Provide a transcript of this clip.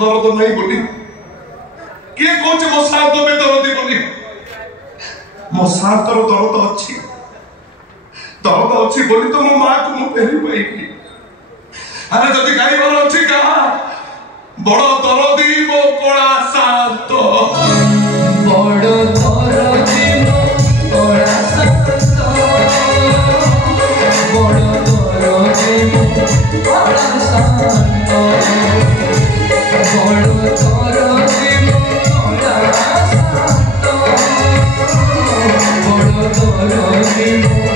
दर्द नहीं बोली किए कौच मो साथ में दर्द बोली मो साथ दर्द अच्छी बोली तो मो मां को मो फेरी पाइबी अरे जदि गाइबार अच्छी कहा बड़ दरदी मो कोला शांत बड़ दरदी मो कोला शांत बड़ दरदी मो कोला शांत Bolo,